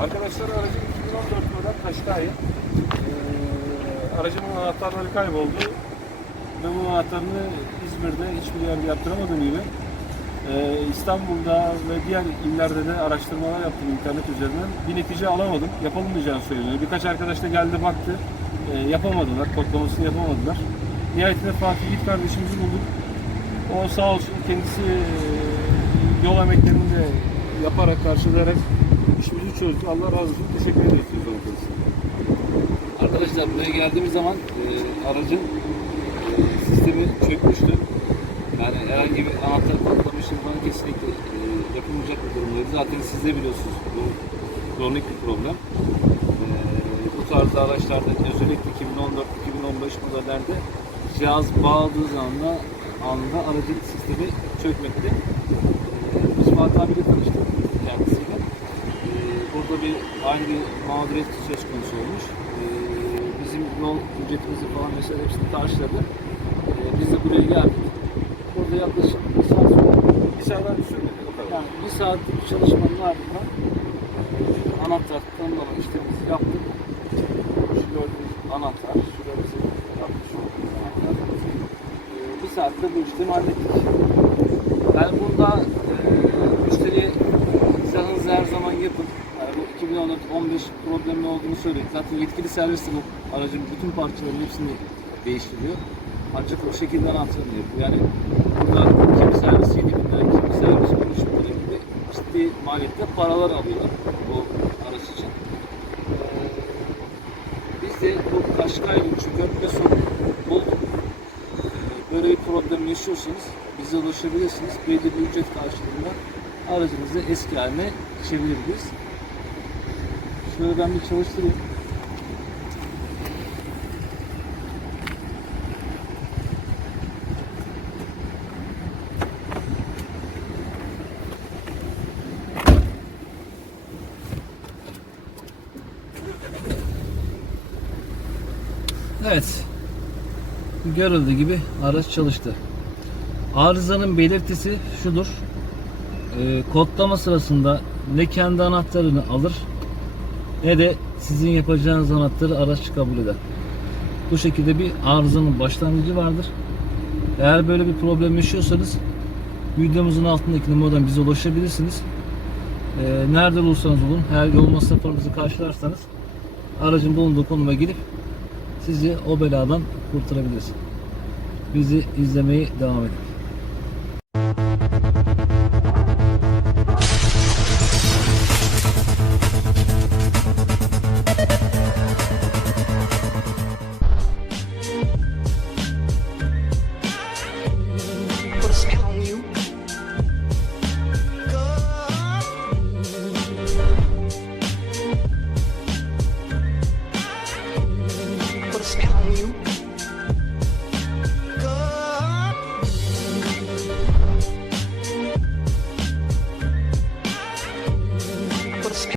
Arkadaşlar aracım 2014 model Kaşkay. Ee, aracımın anahtarları kayboldu. Ve bu anahtarını İzmir'de hiçbir yerde yaptıramadığım gibi e, İstanbul'da ve diğer illerde de araştırmalar yaptım internet üzerinden. Bir netice alamadım. Yapılmayacağını söyleniyor. Birkaç arkadaş da geldi baktı. E, yapamadılar. Kodlamasını yapamadılar. Nihayetinde Fatih Yiğit kardeşimizi bulduk. O sağ olsun kendisi e, yol emeklerini de yaparak karşılayarak işimizi çözdü. Allah razı olsun. Teşekkür ederiz kendisine. Arkadaşlar buraya geldiğimiz zaman e, aracın e, sistemi çökmüştü. Yani herhangi bir anahtar patlama işlemi falan kesinlikle e, yapılmayacak bir durumdaydı. Zaten siz de biliyorsunuz bu kronik bir problem. E, bu tarzda araçlarda özellikle 2014-2015 modellerde cihaz bağladığı zaman anda aracın sistemi çökmekte. E, biz Fatih abiyle tanıştık burada bir aynı bir mağduriyet söz konusu olmuş. E, bizim yol ücretimizi falan mesela hepsini karşıladı. E, biz de buraya geldik. Burada yaklaşık bir saat sonra Bir sağdan sürmedi o kadar. yani bir saatlik çalışmanın ardından e, anahtar tanımlama işlemimizi yaptık. Şu gördüğünüz anahtar, şurada bizim yapmış olduğumuz anahtar. E, bir saatte bu işlemi hallettik. Yani bunda e, müşteriye 15 problemli olduğunu söyledi. Zaten yetkili servisi bu aracın bütün parçalarının hepsini değiştiriyor. Ancak o şekilde anahtarını yapıyor. Yani burada kimi servis 7 binler, kimi servis 13 binler gibi ciddi maliyette paralar alıyorlar bu araç için. Ee, biz de bu Kaşkay Uçu Köprü sonu bulduk. E, böyle bir problem yaşıyorsanız bize ulaşabilirsiniz. Belirli bir ücret karşılığında aracınızı eski haline çevirebiliriz. Şöyle ben bir çalıştırayım. Evet. Görüldüğü gibi araç çalıştı. Arızanın belirtisi şudur. Ee, kodlama sırasında ne kendi anahtarını alır ne de sizin yapacağınız anahtarı araç kabul eder. Bu şekilde bir arızanın başlangıcı vardır. Eğer böyle bir problem yaşıyorsanız videomuzun altındaki numaradan bize ulaşabilirsiniz. Ee, nerede olursanız olun, her yol masraflarınızı karşılarsanız aracın bulunduğu konuma gelip sizi o beladan kurtarabiliriz. Bizi izlemeye devam edin.